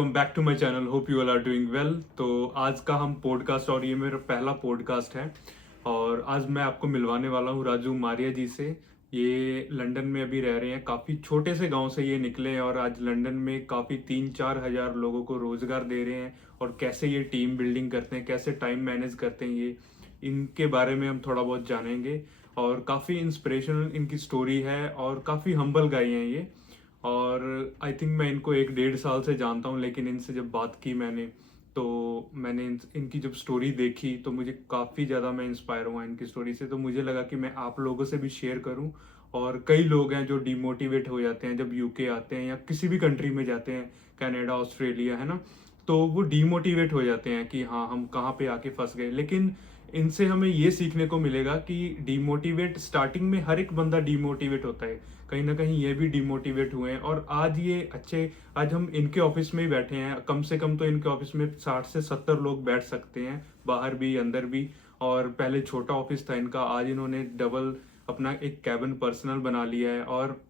Welcome back to my channel. Hope you all are doing well. तो आज का हम पॉडकास्ट, और ये मेरा पहला पॉडकास्ट है, और आज मैं आपको मिलवाने वाला हूँ राजू मारिया जी से। ये लंदन में अभी रह रहे हैं, काफ़ी छोटे से गांव से ये निकले हैं और आज लंदन में काफ़ी 3-4 हज़ार लोगों को रोज़गार दे रहे हैं। और कैसे ये टीम बिल्डिंग करते हैं, कैसे टाइम मैनेज करते हैं, ये इनके बारे में हम थोड़ा बहुत जानेंगे। और काफ़ी इंस्पिरेशनल इनकी स्टोरी है और काफ़ी हम्बल गाई हैं ये। और आई थिंक मैं इनको 1-1.5 साल से जानता हूँ, लेकिन इनसे जब बात की मैंने, तो मैंने इनकी जब स्टोरी देखी तो मुझे काफ़ी ज़्यादा मैं इंस्पायर हुआ इनकी स्टोरी से। तो मुझे लगा कि मैं आप लोगों से भी शेयर करूँ। और कई लोग हैं जो डिमोटिवेट हो जाते हैं जब यूके आते हैं या किसी भी कंट्री में जाते हैं, कनाडा, ऑस्ट्रेलिया, है ना। तो वो डिमोटिवेट हो जाते हैं कि हाँ, हम कहाँ पे आके फंस गए। लेकिन इनसे हमें ये सीखने को मिलेगा कि डिमोटिवेट, स्टार्टिंग में हर एक बंदा डिमोटिवेट होता है, कहीं ना कहीं ये भी डिमोटिवेट हुए हैं। और आज ये आज हम इनके ऑफिस में ही बैठे हैं। कम से कम तो इनके ऑफिस में 60 से 70 लोग बैठ सकते हैं, बाहर भी अंदर भी। और पहले छोटा ऑफिस था इनका, आज इन्होंने डबल अपना एक कैबिन पर्सनल बना लिया है और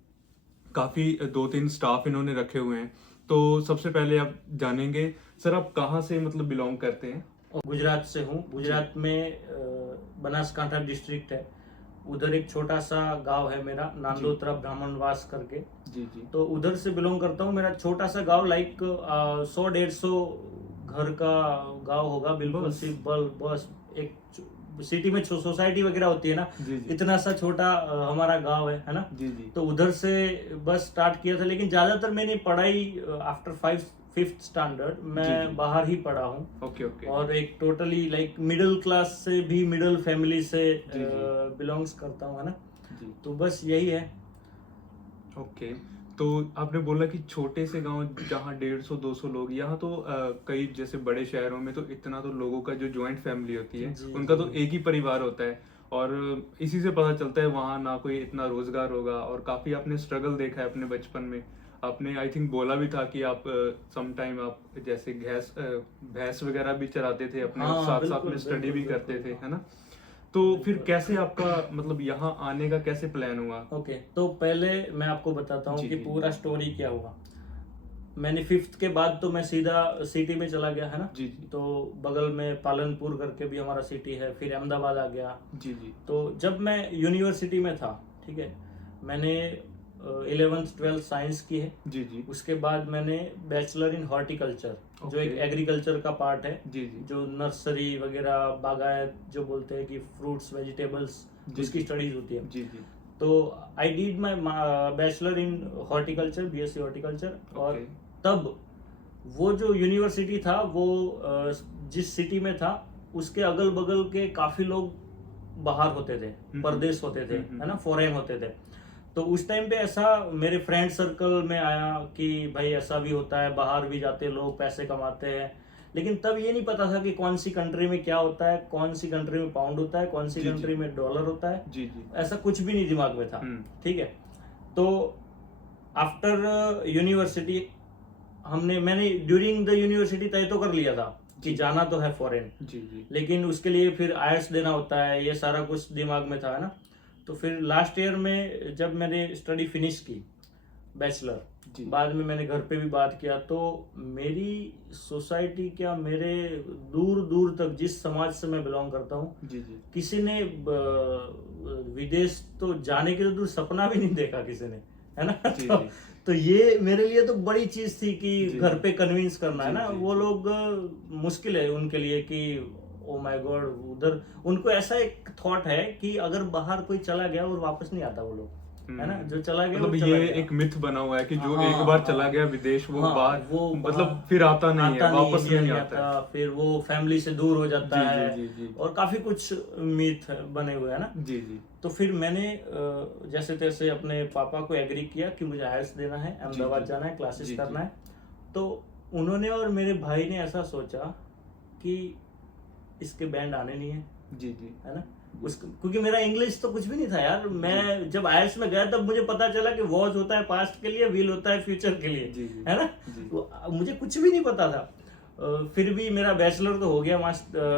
काफ़ी 2-3 स्टाफ इन्होंने रखे हुए हैं। तो सबसे पहले आप जानेंगे, सर आप कहाँ से मतलब बिलोंग करते हैं? गुजरात से हूँ। गुजरात में बनासकांठा डिस्ट्रिक्ट है, उधर एक छोटा सा गांव है मेरा, नांदोत्रा ब्राह्मणवास करके। जी जी। तो उधर से बिलोंग करता हूँ। मेरा छोटा सा गांव, लाइक 100-150 घर का गांव होगा, बिल्कुल सिंपल। बस एक सिटी में सोसाइटी वगैरह होती है ना, जी जी। इतना सा छोटा हमारा गांव है ना। जी जी। तो उधर से बस स्टार्ट किया था, लेकिन ज्यादातर मैंने पढ़ाई आफ्टर 5th स्टैंडर्ड जी, मैं जी। बाहर ही पढ़ा हूँ। Okay okay. और एक टोटली लाइक मिडिल क्लास से भी, मिडिल फैमिली से जी, जी। बिलोंग्स करता हूँ, है ना। जी। तो बस यही है। ओके। तो आपने बोला कि छोटे से गांव जहाँ 150-200 लोग, यहाँ तो कई जैसे बड़े शहरों में तो इतना तो लोगों का जो जॉइंट फैमिली होती है, जी उनका जी। तो एक ही परिवार होता है। और इसी से पता चलता है वहाँ ना कोई इतना रोजगार होगा। और काफी आपने स्ट्रगल देखा है अपने बचपन में। आपने आई थिंक बोला भी था कि आप सम टाइम आप जैसे भैंस वगैरह भी चराते थे अपने, और हाँ साथ साथ बिल्कुल में स्टडी बिल्कुल भी करते बिल्कुल। थे, है ना। तो फिर बिल्कुल। कैसे आपका मतलब यहाँ आने का कैसे प्लान हुआ? ओके, तो पहले मैं आपको बताता हूँ जी कि जी। पूरा स्टोरी क्या हुआ। मैंने 5th के बाद तो मैं सीधा सिटी में चला गया, है ना। जी जी। तो बगल में पालनपुर करके भी हमारा सिटी है, फिर अहमदाबाद आ गया। जी जी। तो जब मैं यूनिवर्सिटी में था, ठीक है, मैंने 11th-12th साइंस की है। जी जी। उसके बाद मैंने बैचलर इन हॉर्टिकल्चर, जो एक ओके। एग्रीकल्चर का पार्ट है, जी जी। जो नर्सरी वगैरह, बागायत जो बोलते हैं कि फ्रूट्स वेजिटेबल्स, जी उसकी जी। स्टडीज होती है। जी जी। तो I did my bachelor in horticulture, BSc horticulture. और ओके। तब वो जो यूनिवर्सिटी था वो जिस सिटी में था, उसके अगल बगल के काफी लोग बाहर होते थे, परदेश होते थे, है ना, फॉरेन होते थे। तो उस टाइम पे ऐसा मेरे फ्रेंड सर्कल में आया कि भाई ऐसा भी होता है, बाहर भी जाते लोग, पैसे कमाते हैं। लेकिन तब ये नहीं पता था कि कौन सी कंट्री में क्या होता है, कौन सी कंट्री में पाउंड होता है, कौन सी जी, जी। कंट्री में डॉलर होता है। जी जी। ऐसा कुछ भी नहीं दिमाग में था, हम्म। ठीक है। तो आफ्टर यूनिवर्सिटी मैंने ड्यूरिंग द यूनिवर्सिटी तय तो कर लिया था कि जी। जाना तो है फॉरेन। जी जी। लेकिन उसके लिए फिर आईएलटीएस देना होता है, ये सारा कुछ दिमाग में था, है ना। तो फिर लास्ट ईयर में जब मैंने स्टडी फिनिश की, बैचलर, जी। बाद में मैंने घर पे भी बात किया, तो मेरी सोसाइटी क्या, मेरे दूर दूर तक जिस समाज से मैं बिलोंग करता हूँ, जी जी। किसी ने विदेश तो जाने के तो दूर सपना भी नहीं देखा किसी ने, है ना। जी तो, जी। तो ये मेरे लिए तो बड़ी चीज थी कि जी। घर पे कन्विंस करना, है जी ना। जी। वो जी। लोग मुश्किल है उनके लिए कि ओ माय गॉड, उधर उनको ऐसा एक थॉट है कि अगर बाहर कोई चला गया और वापस नहीं आता वो लोग, है ना। जो चला गया मतलब वो चला ये गया। एक मिथ बना हुआ है कि जो एक हाँ बार चला हाँ गया विदेश, वो हाँ, बाहर वो मतलब फिर आता नहीं है, वापस इंडिया नहीं नहीं आता है। आता, फिर वो फैमिली से दूर हो जाता जी जी। है। जी जी। और काफी कुछ मिथ बने हुए हैं ना। जी जी। तो फिर मैंने जैसे तैसे अपने पापा को एग्री किया कि मुझे आईएलटीएस देना है, अहमदाबाद जी। जाना है, क्लासेस जी करना जी। है। तो उन्होंने और मेरे भाई ने ऐसा सोचा कि इसके बैंड आने नहीं है, जी जी। है ना। क्योंकि मेरा इंग्लिश तो कुछ भी नहीं था यार। मैं जब आईएलटीएस में गया तब मुझे पता चला कि वॉच होता है पास्ट के लिए, व्हील होता है फ्यूचर के लिए, जी जी। है ना। जी। तो मुझे कुछ भी नहीं पता था। फिर भी मेरा बैचलर तो हो गया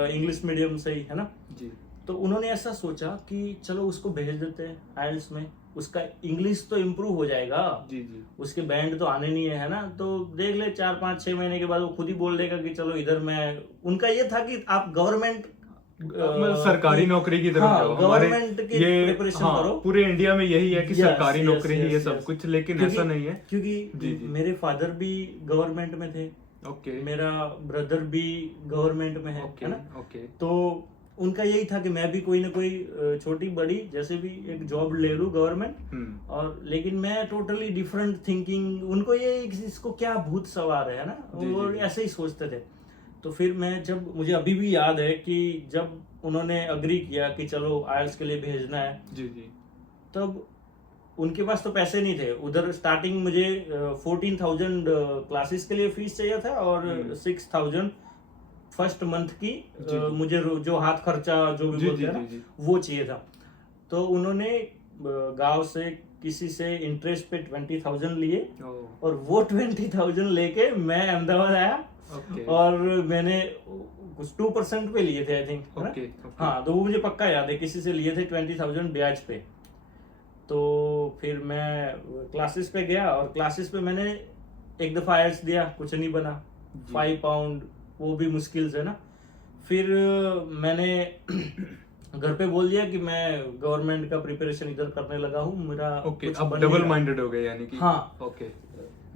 इंग्लिश मीडियम से ही, है ना। जी। तो उन्होंने ऐसा सोचा कि चलो उसको भेज देते हैं आइल्स में, उसका इंग्लिश तो इम्प्रूव हो जाएगा, जी जी उसके बैंड तो आने नहीं है ना, तो देख ले 4-5-6 महीने के बाद वो खुद ही बोल देगा कि चलो इधर मैं, उनका ये था कि आप गवर्नमेंट मतलब सरकारी नौकरी की तरफ जाओ, हमारे गवर्नमेंट की ये प्रिपरेशन हाँ करो। पूरे इंडिया में यही है कि Yes, सरकारी yes, नौकरी ही है yes, सब yes. कुछ, लेकिन क्योंकि- ऐसा नहीं है। क्योंकि जी जी मेरे फादर भी गवर्नमेंट में थे, ओके मेरा ब्रदर भी गवर्नमेंट में है ओके है ना, ओके तो उनका यही था कि मैं भी कोई ना कोई छोटी बड़ी जैसे भी एक जॉब ले लूं गवर्नमेंट। और लेकिन मैं टोटली डिफरेंट थिंकिंग, उनको ये इसको क्या भूत सवार है ना, जी, वो जी। ऐसे ही सोचते थे। तो फिर मैं जब, मुझे अभी भी याद है कि जब उन्होंने अग्री किया कि चलो आइल्स के लिए भेजना है, जी जी तब उनके पास तो पैसे नहीं थे उधर। स्टार्टिंग मुझे 14,000 क्लासेस के लिए फीस चाहिए था और 6,000 फर्स्ट मंथ की जी, जी। मुझे जो हाथ खर्चा जो भी जी बोलते जी हैं जी ना, जी वो चाहिए था। तो उन्होंने गांव से किसी से इंटरेस्ट पे 20,000 लिए ओ और वो 20,000 लेके मैं अहमदाबाद आया ओके और मैंने कुछ 2% पे लिए थे आई थिंक, है ना? ओके हाँ, तो वो मुझे पक्का याद है, किसी से लिए थे 20,000 ब्याज पे। तो फिर मैं क्लासेस पे गया और क्लासेस पे मैंने एक दफा आइल्स दिया, कुछ नहीं बना, जी। 5 पाउंड, वो भी मुश्किल से ना। फिर मैंने घर पे बोल दिया कि मैं गवर्नमेंट का प्रिपरेशन इधर करने लगा हूँ, मेरा ओके कुछ अब बन नहीं डबल रहा। माइंडेड हो गए यानी कि हाँ। ओके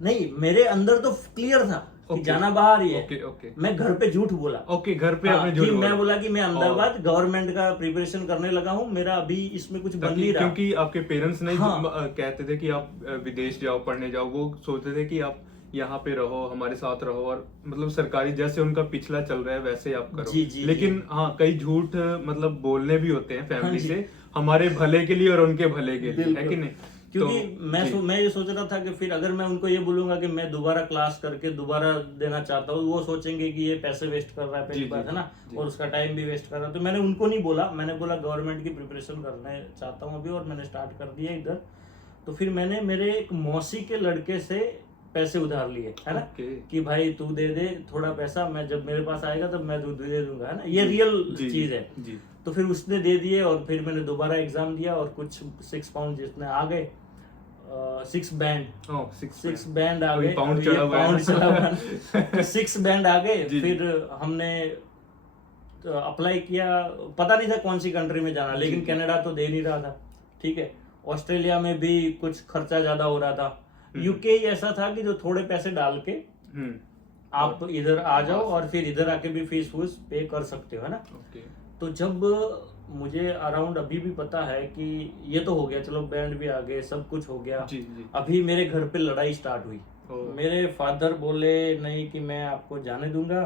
नहीं, मेरे अंदर तो क्लियर था कि ओके। जाना बाहर ही है। ओके ओके मैं घर पे झूठ बोला। ओके घर पे हाँ, आपने कि झूठ मैं बोला बोला कि मैं अहमदाबाद गवर्नमेंट का प्रिपरेशन करने लगा हूँ, मेरा अभी इसमें कुछ बन नहीं रहा। क्योंकि आपके पेरेंट्स नहीं हाँ। कहते थे कि आप विदेश जाओ पढ़ने जाओ, वो सोचते थे कि आप यहाँ पे रहो, हमारे साथ रहो, और मतलब सरकारी जैसे उनका पिछला चल रहा है वैसे आप करो। जी, जी, लेकिन जी। हाँ कई झूठ मतलब बोलने भी होते हैं फैमिली हाँ जी। से, हमारे भले के लिए और उनके भले के लिए, है बिल्कुल। कि नहीं? क्योंकि जी। मैं ये सोच रहा था कि फिर अगर मैं उनको ये बोलूंगा कि मैं दोबारा क्लास करके दोबारा देना चाहता हूँ, वो सोचेंगे कि ये पैसे वेस्ट कर रहा है, पहली जी, बात जी, है ना, जी। और उसका टाइम भी वेस्ट कर रहा है। तो मैंने उनको नहीं बोला, मैंने बोला गवर्नमेंट की प्रिपरेशन करने चाहता हूँ अभी, और मैंने स्टार्ट कर दिया इधर। तो फिर मैंने मेरे एक मौसी के लड़के से पैसे उधार लिए, है ना, ओके। कि भाई तू दे दे थोड़ा पैसा, मैं जब मेरे पास आएगा तब मैं दे दूंगा, है ना, ये रियल जी, चीज है। जी तो फिर उसने दे दिए और फिर मैंने दोबारा एग्जाम दिया और कुछ 6 पाउंड जितने आ गए, 6 बैंड, ओह 6 बैंड आ अभी गए। pound अब ये चढ़ा हुआ है pound ना। चढ़ा हुआ है। तो 6 बैंड आ गए। जी, फिर हमने अप्लाई किया, पता नहीं था कौन सी कंट्री में जाना, लेकिन जी। कनाडा तो दे नहीं रहा था, ठीक है। ऑस्ट्रेलिया में भी कुछ खर्चा ज्यादा हो रहा था। यूके ही ऐसा था कि जो थोड़े पैसे डाल के हम्म आप इधर आ जाओ और फिर इधर आके भी फीस फूस पे कर सकते हो, है ना। ओके तो जब मुझे अराउंड अभी भी पता है कि ये तो हो गया, चलो बैंड भी आ गए, सब कुछ हो गया, जी जी अभी मेरे घर पे लड़ाई स्टार्ट हुई। ओह। मेरे फादर बोले नहीं कि मैं आपको जाने दूंगा,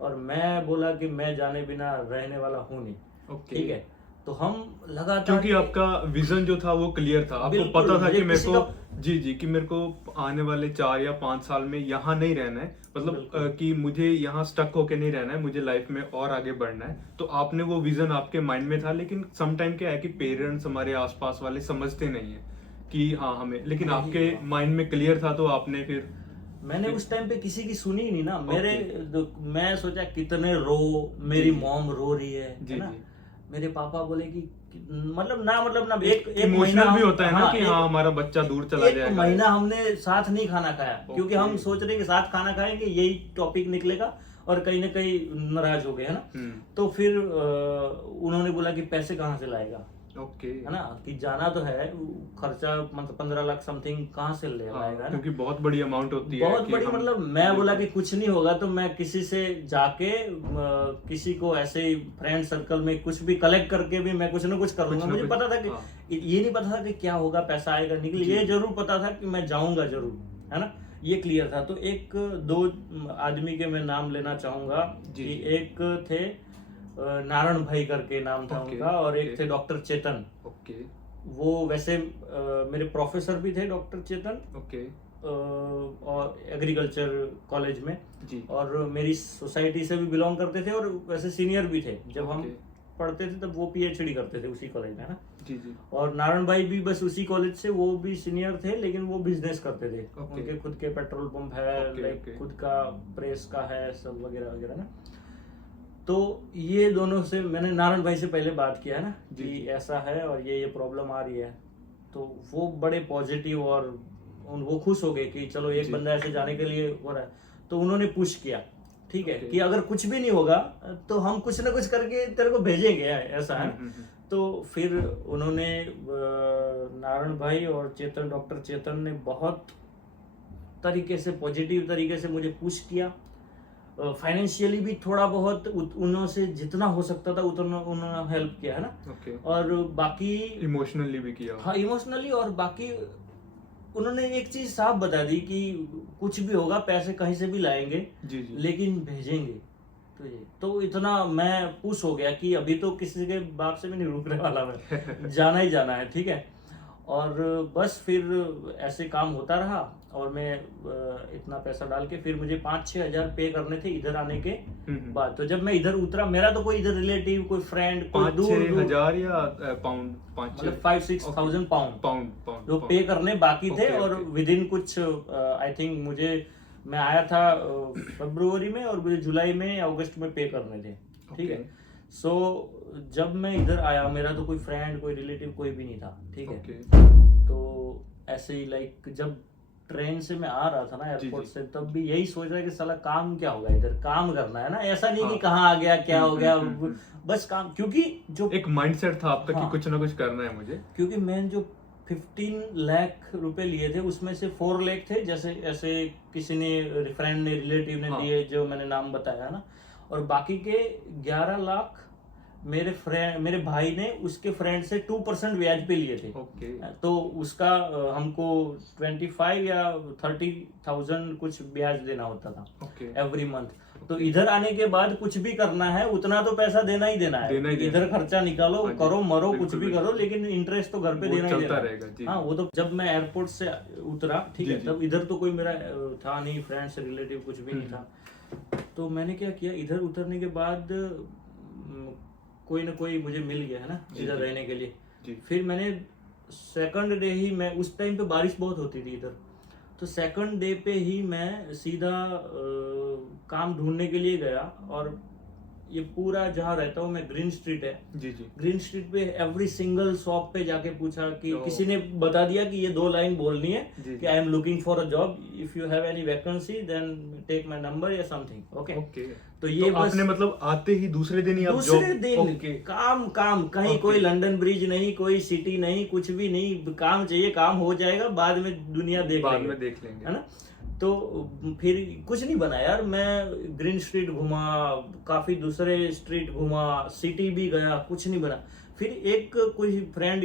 और मैं बोला कि मैं जाने बिना रहने वाला हूँ नहीं, ओके ठीक है। तो हम लगातार, क्योंकि आपका विजन जो था वो क्लियर था, आपको बिल्कुल, पता था मुझे कि मेरे किसी को जी जी कि मेरे को आने वाले 4 या 5 साल में यहाँ नहीं रहना है, मतलब बिल्कुल। कि मुझे यहाँ स्टक होके नहीं रहना है, मुझे लाइफ में और आगे बढ़ना है। तो आपने वो विजन आपके माइंड में था, लेकिन सम टाइम क्या है कि पेरेंट्स हमारे आसपास वाले समझते नहीं है कि हाँ हमें, लेकिन यही आपके था। माइंड में क्लियर था, तो आपने फिर मैंने उस टाइम पे किसी की सुनी ही नहीं ना। मेरे ओके। मैं सोचा कितने रो, मेरी जी, जी। मॉम रो रही है जी ना। जी मेरे पापा बोले कि मतलब ना एक इमोशनल महीना भी हम- होता है ना कि एक- हाँ हमारा बच्चा दूर चला एक जाएगा। महीना हमने साथ नहीं खाना खाया, क्योंकि ओके। हम सोच रहे कि साथ खाना खाएंगे यही टॉपिक निकलेगा, और कहीं ना कहीं नाराज हो गए, है ना। तो फिर उन्होंने बोला कि पैसे कहाँ से लाएगा, ओके है ना, कि जाना तो है, खर्चा मतलब 15 लाख समथिंग कहाँ से ले हाँ, लाएगा, है ना। क्योंकि बहुत बड़ी अमाउंट होती है बहुत कि बड़ी, हम- मतलब मैं बोला कि कुछ नहीं होगा, तो मैं किसी से जाके किसी को ऐसे ही फ्रेंड सर्कल में कुछ भी कलेक्ट करके भी मैं कुछ ना कुछ कर लूंगा। ना मुझे कुछ, पता था कि हाँ। ये नहीं पता था कि क्या होगा, पैसा आएगा निकले, जी। ये जरूर पता था कि मैं जाऊंगा जरूर, है ना, ये क्लियर था। तो एक दो आदमी के मैं नाम लेना चाहूंगा जी, कि जी। एक थे नारायण भाई करके नाम था ओके, उनका, और एक ओके। थे डॉक्टर चेतन। ओके वो वैसे मेरे प्रोफेसर भी थे डॉक्टर चेतन, ओके और एग्रीकल्चर कॉलेज में, जी और मेरी सोसाइटी से भी बिलोंग करते थे, और वैसे सीनियर भी थे। जब हम ओके। पढ़ते थे तब वो पीएचडी करते थे उसी कॉलेज में, है ना। जी जी और नारायण भाई भी बस उसी कॉलेज से, वो भी सीनियर थे, लेकिन वो बिजनेस करते थे। ओके। उनके खुद के पेट्रोल पंप है, ओके, लाइक ओके। खुद का प्रेस का है, सब वगैरह वगैरह ना। तो ये दोनों से मैंने नारायण भाई से पहले बात किया है ना जी, कि जी। ऐसा है और ये प्रॉब्लम आ रही है, तो वो बड़े पॉजिटिव और वो खुश हो गए कि चलो एक जी। बंदा ऐसे जाने के लिए हो रहा है। तो उन्होंने पुश किया, ठीक है, Okay. कि अगर कुछ भी नहीं होगा तो हम कुछ ना कुछ करके तेरे को भेजेंगे, ऐसा है। तो फिर उन्होंने नारायण भाई और चेतन, डॉक्टर चेतन ने बहुत तरीके से, पॉजिटिव तरीके से मुझे पुश किया। फाइनेंशियली भी थोड़ा बहुत उन्होंने जितना हो सकता था उतना उन्होंने हेल्प किया है ना। ओके। और बाकी इमोशनली भी किया। हाँ, इमोशनली, और बाकी उन्होंने एक चीज साफ बता दी कि कुछ भी होगा पैसे कहीं से भी लाएंगे, जी, जी। लेकिन भेजेंगे। तो इतना मैं पुश हो गया कि अभी तो किसी के बाप से भी नहीं रुकने वाला, मैं जाना ही जाना है, ठीक है। और बस फिर ऐसे काम होता रहा और मैं इतना पैसा डाल के फिर मुझे 5-6 हजार पे करने थे इधर आने के बाद। तो जब मैं इधर उतरा, मेरा तो कोई इधर रिलेटिव, कोई फ्रेंड, कोई 5-6 हजार या पाउंड? मतलब 5-6 थाउजेंड पाउंड पाउंड जो पे करने बाकी थे। Okay, और okay. विद इन कुछ आई थिंक मुझे, मैं आया था फरवरी में और मुझे जुलाई में, अगस्त में पे करने थे, ठीक है। सो जब मैं इधर आया, मेरा तो कोई फ्रेंड, कोई रिलेटिव, कोई भी नहीं था, ठीक है। तो ऐसे ही लाइक जब ट्रेन से मैं आ रहा था ना एयरपोर्ट से, तब भी यही सोच रहा कि साला काम क्या होगा, इधर काम करना है ना, ऐसा नहीं कि कहाँ आ गया, क्या हो गया, बस काम। क्योंकि जो एक माइंडसेट था आपका हाँ, कि कुछ ना कुछ करना है मुझे। क्योंकि मैं जो 15 लाख रुपए लिए थे उसमें से 4 लाख थे, जैसे ऐसे किसी ने, फ्रेंड ने, रिलेटिव ने दिए, जो मैंने नाम बताया ना। और बाकी के 11 लाख मेरे भाई ने उसके फ्रेंड से 2% ब्याज पे लिए थे। ओके। तो उसका हमको 25 या 30,000 कुछ ब्याज देना होता था एवरी मंथ। तो इधर आने के बाद कुछ भी करना है उतना तो पैसा देना ही देना है। इधर खर्चा निकालो, करो मरो, कुछ भी करो, लेकिन इंटरेस्ट तो घर पे देना ही देना है। हाँ, वो तो जब मैं एयरपोर्ट से उतरा, ठीक है, तब इधर तो कोई मेरा था नहीं, फ्रेंड्स, रिलेटिव कुछ भी नहीं था। तो मैंने क्या किया, इधर उतरने के बाद कोई ना कोई मुझे मिल गया है ना इधर रहने के लिए। फिर मैंने सेकंड डे ही, मैं उस टाइम पे बारिश बहुत होती थी इधर, तो सेकंड डे पे ही मैं सीधा काम ढूंढने के लिए गया। और ये पूरा जहाँ रहता हूँ मैं, ग्रीन स्ट्रीट है, जी जी, ग्रीन स्ट्रीट पे एवरी सिंगल शॉप पे जाके पूछा कि किसी ने बता दिया कि ये 2 लाइन बोलनी है कि I am looking for a job, if you have any vacancy then take my number या समथिंग। ओके। तो ये तो बस आपने मतलब आते ही दूसरे दिन ही आप दूसरे दिन okay. काम काम, कहीं कोई लंदन ब्रिज नहीं, कोई सिटी नहीं, कुछ भी नहीं, काम चाहिए, काम हो जाएगा, बाद में दुनिया बाद में देख लेंगे, है ना। तो फिर कुछ नहीं बना यार, मैं ग्रीन स्ट्रीट घुमा, काफी दूसरे स्ट्रीट घुमा, सिटी भी गया, कुछ नहीं बना। फिर एक कोई फ्रेंड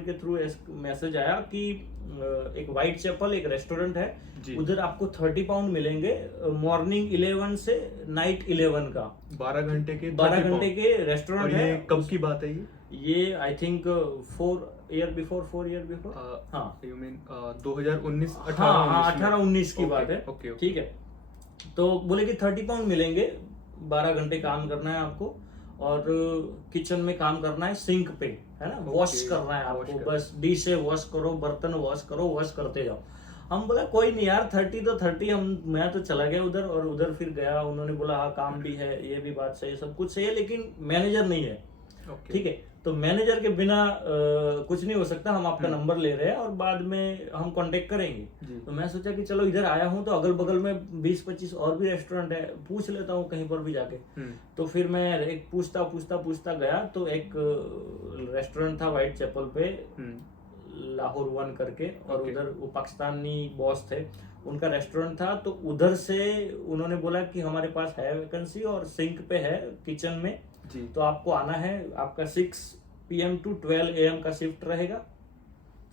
के थ्रू मैसेज आया कि एक व्हाइट चैपल एक रेस्टोरेंट है, उधर आपको 30 पाउंड मिलेंगे मॉर्निंग 11 से नाइट 11 का, 12 घंटे के रेस्टोरेंट है। कब की बात है ये आई थिंक 4 ईयर बिफोर। हाँ, यू मीन 2019 18-19 की बात है, ठीक है। तो बोले कि 30 पाउंड मिलेंगे, 12 घंटे काम करना है आपको, और किचन में काम करना है, सिंक पे, है ना, वॉश करना है आपको, बस डिशे वॉश करो, बर्तन वॉश करो, वॉश करते जाओ। हम बोला कोई नहीं यार, 30 तो 30, मैं तो चला गया उधर, और उधर फिर गया, उन्होंने बोला हाँ काम भी है, ये भी बात सही है, सब कुछ सही है, लेकिन मैनेजर नहीं है, ठीक है। तो मैनेजर के बिना कुछ नहीं हो सकता, हम आपका नंबर ले रहे हैं और बाद में हम कांटेक्ट करेंगे। तो मैं सोचा कि चलो इधर आया हूँ तो अगल बगल में 20-25 और भी रेस्टोरेंट है, पूछ लेता हूँ कहीं पर भी जाके। तो फिर मैं एक पूछता गया, तो एक रेस्टोरेंट था व्हाइट चैपल पे, लाहौर 1 करके, और उधर वो पाकिस्तानी बॉस थे, उनका रेस्टोरेंट था। तो उधर से उन्होंने बोला कि हमारे पास है वैकेंसी और सिंक पे है किचन में, तो आपको आना है। आपका 6 PM to 12 AM का शिफ्ट रहेगा,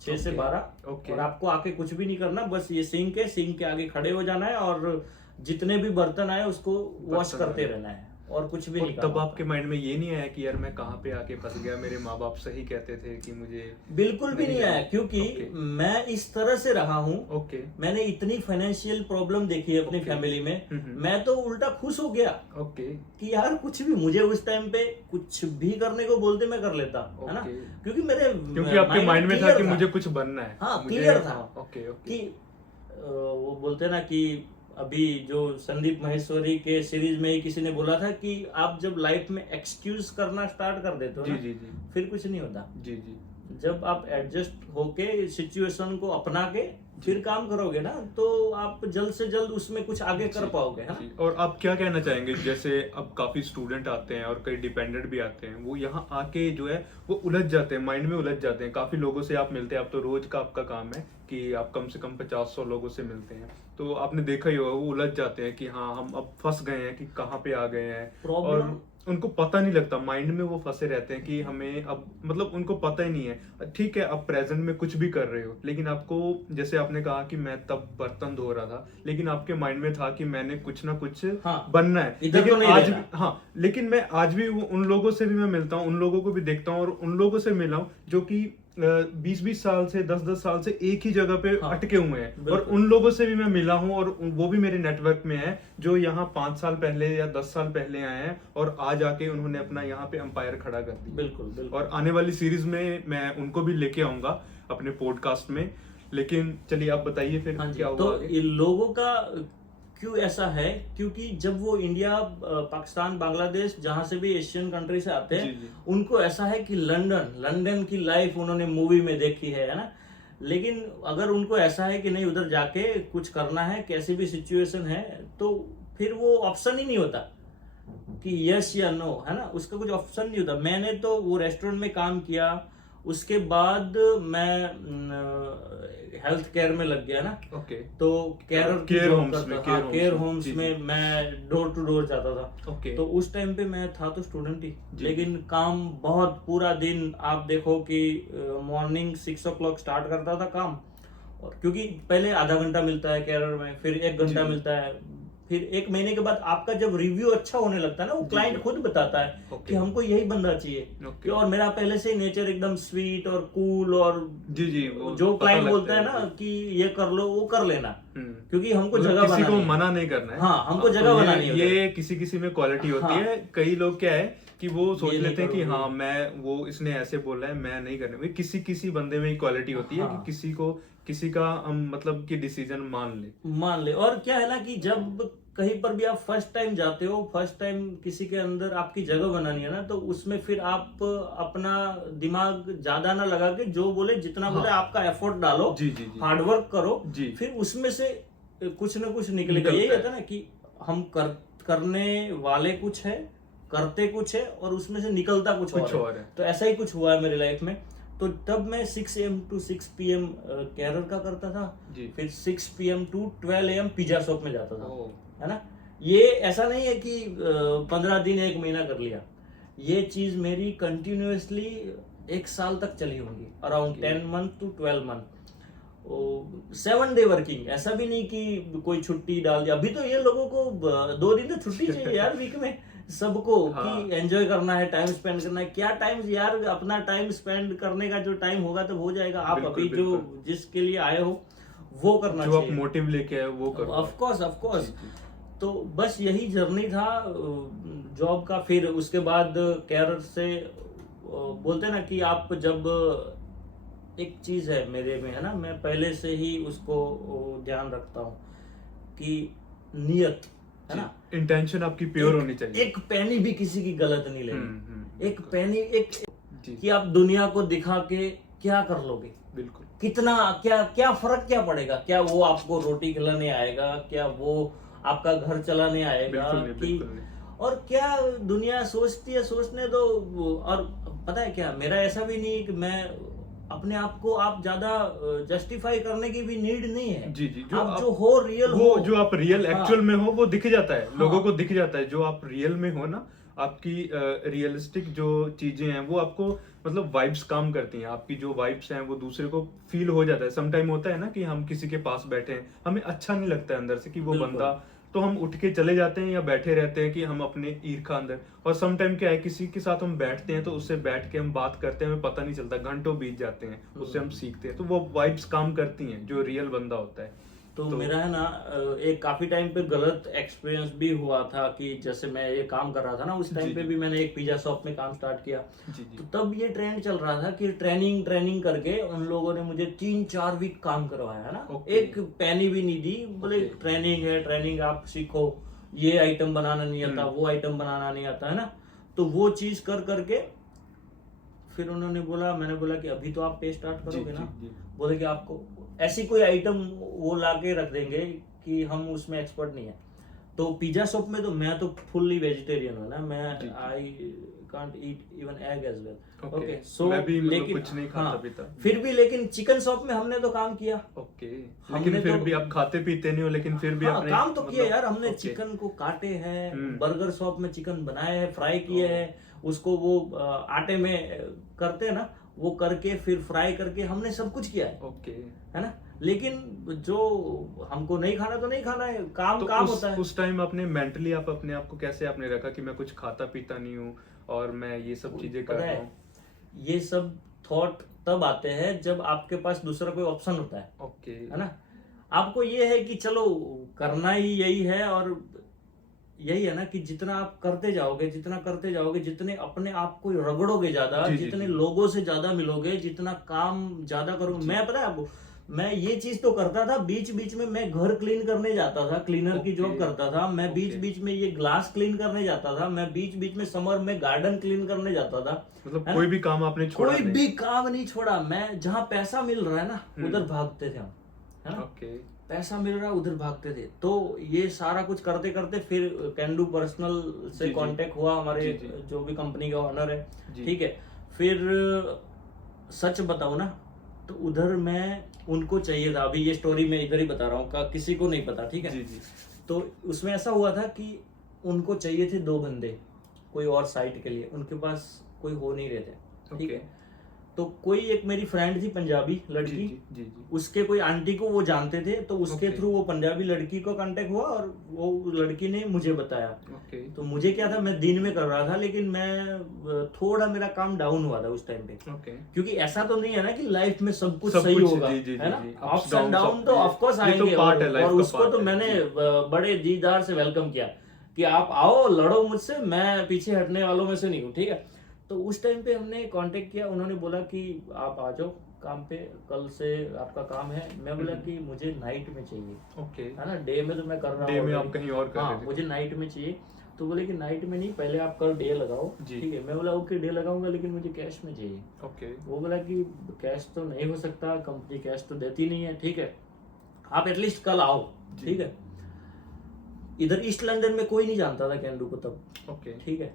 6 से 12, और आपको आके कुछ भी नहीं करना, बस ये सिंक है, सिंक के आगे खड़े हो जाना है और जितने भी बर्तन आए उसको वॉश करते रहना है, और कुछ भी नहीं। तब आपके माइंड में ये नहीं आया कि यार मैं कहाँ पे आके फंस गया, मेरे माँ बाप सही कहते थे कि मुझे? बिल्कुल भी नहीं आया, क्योंकि मैं इस तरह से रहा हूँ, मैंने इतनी फाइनेंशियल प्रॉब्लम देखी है अपनी फैमिली में, मैं तो उल्टा खुश हो गया कि यार कुछ भी, मुझे उस टाइम पे कुछ भी करने को बोलते मैं कर लेता, है ना, क्योंकि आपके माइंड में था कि मुझे कुछ बनना है। हाँ, क्लियर था कि वो बोलते ना कि अभी जो संदीप माहेश्वरी के सीरीज में ही किसी ने बोला था कि आप जब लाइफ में एक्सक्यूज करना स्टार्ट कर देते हो जी ना, जी जी फिर कुछ नहीं होता। जी जी जब आप एडजस्ट होके सिचुएशन को अपना के फिर काम करोगे ना, तो आप जल्द से जल्द उसमें कुछ आगे कर पाओगे, है ना। जी। और आप क्या कहना चाहेंगे, जैसे अब काफी स्टूडेंट आते हैं और कई डिपेंडेंट भी आते हैं, वो यहाँ आके जो है वो उलझ जाते हैं, माइंड में उलझ जाते हैं। काफी लोगों से आप मिलते हैं, आप तो रोज का आपका काम है कि आप कम से कम 50-100 लोगों से मिलते हैं, तो आपने देखा ही होगा वो उलझ जाते हैं कि हाँ हम अब फंस गए हैं कि कहाँ पे आ गए हैं। प्रॉब्लम और उनको पता नहीं लगता, माइंड में वो फंसे रहते हैं कि हमें अब मतलब उनको पता ही नहीं है। ठीक है, आप प्रेजेंट में कुछ भी कर रहे हो, लेकिन आपको, जैसे आपने कहा कि मैं तब बर्तन धो रहा था, लेकिन आपके माइंड में था कि मैंने कुछ ना कुछ हाँ, बनना है। इधर लेकिन तो नहीं आज रहना। भी, हाँ, लेकिन मैं आज भी उन लोगों से भी मैं मिलता हूँ, उन लोगों को भी देखता हूँ, और उन लोगों से मिला हूँ जो कि 20-20 साल से 10-10 साल से एक ही जगह पे हाँ, अटके हुए हैं। और बिल्कुल। उन लोगों से भी मैं मिला हूँ, और वो भी मेरे नेटवर्क में है, जो यहाँ 5 साल पहले या 10 साल पहले आए हैं, और आज आके उन्होंने अपना यहाँ पे एम्पायर खड़ा कर दिया। बिल्कुल बिल्कुल। और आने वाली सीरीज में मैं उनको भी लेके आऊंगा अपने पॉडकास्ट में। लेकिन चलिए आप बताइए फिर हाँ जी, क्या हुआ तो आगे? इन लोगों का क्यों ऐसा है, क्योंकि जब वो इंडिया, पाकिस्तान, बांग्लादेश, जहां से भी एशियन कंट्री से आते हैं, जी, जी। उनको ऐसा है कि लंदन की लाइफ उन्होंने मूवी में देखी है ना। लेकिन अगर उनको ऐसा है कि नहीं, उधर जाके कुछ करना है, कैसी भी सिचुएशन है, तो फिर वो ऑप्शन ही नहीं होता कि यस या नो, है ना। उसका कुछ ऑप्शन नहीं होता। मैंने तो वो रेस्टोरेंट में काम किया, उसके बाद मैं हेल्थ केयर में लग गया ना। ओके। तो केयर केयर होम्स में, केयर होम्स जी, जी। में मैं डोर टू डोर जाता था। ओके। तो उस टाइम पे मैं था तो स्टूडेंट ही, जी। लेकिन काम बहुत, पूरा दिन आप देखो कि मॉर्निंग 6 o'clock स्टार्ट करता था काम। और क्योंकि पहले आधा घंटा मिलता है केरर में, फिर 1 घंटा जी। मिलता है, फिर 1 महीने के बाद आपका जब रिव्यू अच्छा होने लगता है ना, वो जी, क्लाइंट जी। खुद बताता है ओके। कि हमको यही बंदा चाहिए। ओके। और मेरा पहले से नेचर एकदम स्वीट और कूल, और जी जी, वो जो पता क्लाइंट लगता बोलता है ना जी। कि ये कर लो, वो कर लेना, हम्म। क्योंकि हमको मतलब जगह किसी बनानी को है। मना नहीं करना है। हाँ, हमको तो जगह बनानी है ये किसी किसी में क्वालिटी होती हाँ। है। कई लोग क्या है कि वो सोच ये नहीं लेते हैं कि करूंगी। हाँ मैं, वो इसने ऐसे बोला है, मैं नहीं करने। किसी किसी बंदे में क्वालिटी होती है हाँ। कि किसी को, किसी का हम मतलब कि डिसीजन मान ले। और क्या है ना कि जब कहीं पर भी आप फर्स्ट टाइम जाते हो, फर्स्ट टाइम किसी के अंदर आपकी जगह बनानी है ना, तो उसमें फिर आप अपना दिमाग ज्यादा ना लगा के, जो बोले जितना बोले हाँ। आपका एफर्ट डालो, जी जी जी। हार्डवर्क करो, जी। फिर उसमें से कुछ ना कुछ निकलेगा। यही निकलता होता है ना कि हम करने वाले कुछ है, करते कुछ है, और उसमें से निकलता कुछ और है। तो ऐसा ही कुछ हुआ है मेरी लाइफ में। तो तब मैं 6 AM to 6 PM कैरर का करता था जी। फिर 6 PM to 12 AM pizza shop में जाता था, ओ। है ना। ये ऐसा नहीं है कि 15 दिन 1 महीना कर लिया, ये चीज मेरी कंटिन्यूअसली 1 साल तक चली होगी, around 10 month to 12 month। 7 day working, ऐसा भी नहीं कि कोई छुट्टी डाल दिया। अभी तो ये लोगों को 2 दिन तो छुट्टी चाहिए यार वीक में सबको, हाँ। कि एंजॉय करना है, टाइम स्पेंड करना है। क्या टाइम यार, अपना टाइम स्पेंड करने का जो टाइम होगा तब हो जाएगा। आप बिल्कुल, अभी जो बिल्कुल। जिसके लिए आए हो वो करना जो आप चाहिए। मोटिव लेके आए वो करो। Of course. जी, जी। तो बस यही जर्नी था जॉब का। फिर उसके बाद कैरियर से बोलते ना कि आप जब, एक चीज है मेरे में, है ना, मैं पहले से ही उसको ध्यान रखता हूँ कि नियत, है ना, इंटेंशन आपकी प्योर होनी चाहिए। एक पैनी भी किसी की गलत नहीं लेनी। एक पैनी, एक जी। कि आप दुनिया को दिखा के क्या कर लोगे, बिल्कुल। कितना, क्या फर्क क्या पड़ेगा। क्या वो आपको रोटी खिलाने आएगा, क्या वो आपका घर चलाने आएगा, बिल्कुल नहीं, कि बिल्कुल नहीं। और क्या दुनिया सोचती है, सोचने दो। और पता है क्या, मेरा ऐसा भी नहीं कि मैं अपने आप को, आप ज्यादा जस्टिफाई करने की भी नीड नहीं है। जी जी, आप जो हो, रियल वो हो, जो आप रियल हाँ। एक्चुअल में हो वो दिख जाता है, हाँ। लोगों को दिख जाता है। जो आप रियल में हो ना, आपकी रियलिस्टिक जो चीजें हैं वो आपको, मतलब वाइब्स काम करती हैं। आपकी जो वाइब्स हैं वो दूसरे को फील हो जाता है। समटाइम होता है ना कि हम किसी के पास बैठे हैं, हमें अच्छा नहीं लगता है अंदर से कि वो बिल्कुल। बंदा, तो हम उठ के चले जाते हैं या बैठे रहते हैं कि हम अपने ईर्खा अंदर। और समटाइम क्या है, किसी के साथ हम बैठते हैं तो उससे बैठ के हम बात करते हैं, हमें पता नहीं चलता, घंटों बीत जाते हैं, उससे हम सीखते हैं। तो वो वाइब्स काम करती हैं जो रियल बंदा होता है। तो मेरा है ना एक काफी टाइम पे गलत एक्सपीरियंस भी हुआ था कि जैसे मैं ये काम कर रहा था ना, उस टाइम पे भी मैंने एक पिज्जा शॉप में काम स्टार्ट किया। तो तब ये ट्रेंड चल रहा था कि ट्रेनिंग करके उन लोगों ने मुझे 3-4 वीक काम करवाया है ना, एक पैनी भी नहीं दी, बोले ट्रेनिंग है, ट्रेनिंग आप सीखो, ये आइटम बनाना नहीं आता, वो आइटम बनाना नहीं आता है ना। तो वो चीज कर करके फिर उन्होंने बोला, मैंने बोला कि अभी तो आप पे स्टार्ट करोगे ना, बोले कि आपको ऐसी कोई आइटम वो लाके रख देंगे कि हम उसमें एक्सपर्ट नहीं है। तो पिज्जा शॉप में तो मैं तो फुल्ली वेजिटेरियन हूँ ना, मैं I can't eat even egg as well. Okay, so लेकिन कुछ नहीं खाता पीता फिर भी, लेकिन चिकन शॉप में हमने तो काम किया। ओके, लेकिन फिर भी आप खाते पीते नहीं हो, लेकिन फिर भी आपने काम तो किया यार, हमने चिकन को काटे हैं, बर्गर शॉप में चिकन बनाए हैं, फ्राई किए हैं, उसको वो आटे में करते हैं ना, वो करके फिर फ्राई करके हमने सब कुछ किया है। ओके, है ना, लेकिन जो हमको नहीं खाना तो नहीं खाना है, काम तो काम होता है। उस टाइम आपने मेंटली आप अपने आप को कैसे आपने रखा कि मैं कुछ खाता पीता नहीं हूँ और मैं ये सब चीजें कर रहा हूँ? ये सब थॉट तब आते हैं जब आपके पास दूसरा कोई ऑप्शन होता है। ओके, है ना, आपको ये है कि चलो करना ही यही है, और यही है ना कि जितना आप करते जाओगे, जितने अपने आप को रगड़ोगे ज्यादा, जितने लोगों से ज्यादा मिलोगे, जितना काम ज्यादा करोगे। मैं पता है आपको, मैं ये चीज तो करता था, बीच बीच में मैं घर क्लीन करने जाता था, क्लीनर की जॉब करता था मैं, बीच बीच में ये ग्लास क्लीन करने जाता था मैं, बीच बीच में समर में गार्डन क्लीन करने जाता था। मतलब कोई भी काम आपने छोड़ा कोई भी काम नहीं छोड़ा मैं। जहाँ पैसा मिल रहा है ना उधर भागते थे हम, है ना, पैसा मिल रहा है उधर भागते थे। तो ये सारा कुछ करते करते फिर कैंडू पर्सनल से कांटेक्ट हुआ, हमारे जो भी कंपनी का ऑनर है, ठीक है। फिर सच बताऊं ना, तो उधर मैं उनको चाहिए था, अभी ये स्टोरी मैं इधर ही बता रहा हूँ, किसी को नहीं पता, ठीक है। तो उसमें ऐसा हुआ था कि उनको चाहिए थे 2 बंदे कोई और साइट के लिए, उनके पास कोई हो नहीं रहे थे, ठीक है। तो कोई एक मेरी फ्रेंड थी पंजाबी लड़की, उसके कोई आंटी को वो जानते थे, तो उसके थ्रू वो पंजाबी लड़की को कांटेक्ट हुआ और वो लड़की ने मुझे बताया। तो मुझे क्या था, मैं दिन में कर रहा था, लेकिन मैं थोड़ा मेरा काम डाउन हुआ था उस टाइम पे, क्योंकि ऐसा तो नहीं है ना कि लाइफ में सब कुछ सही होगा, है ना, अप्स एंड डाउन तो ऑफकोर्स आएंगे, और उसको तो मैंने बड़े दीदार से वेलकम किया कि आप आओ, लड़ो मुझसे, मैं पीछे हटने वालों में से नहीं हूँ, ठीक है। तो उस टाइम पे हमने कांटेक्ट किया, उन्होंने बोला कि आप आ जाओ काम पे, कल से आपका काम है। मैं बोला कि मुझे नाइट में चाहिए, है ना, डे में तो मैं कर रहा हूँ, डे में आप कहीं और कर रहे थे, मुझे नाइट में चाहिए। तो बोले कि नाइट में नहीं, पहले आप कल डे लगाओ, ठीक है। मैं बोला ओके, डे लगाऊंगा, लेकिन मुझे कैश में चाहिए। वो बोला कि कैश तो नहीं हो सकता, कंपनी कैश तो देती नहीं है, ठीक है, आप एटलीस्ट कल आओ, ठीक है। इधर ईस्ट लंदन में कोई नहीं जानता था कैंडू को तब, ठीक है।